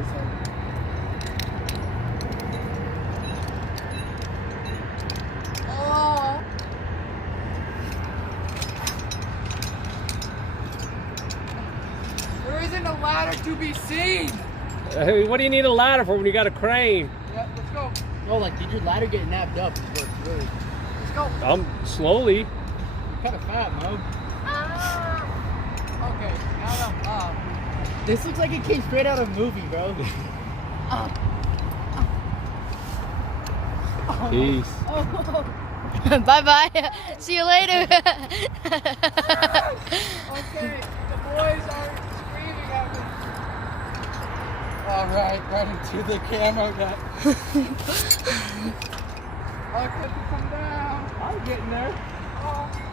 this one. Oh! There isn't a ladder to be seen! What do you need a ladder for when you got a crane? Yeah, let's go. Oh, like, did your ladder get napped up? Is what it's really. Let's go. Slowly. You're kind of fat, Mo. Okay, now I'm This looks like it came straight out of a movie, bro. Peace. Bye-bye. See you later. Okay, the boys are screaming at me. Alright, right into the camera guy. I couldn't come down. I'm getting there. Oh.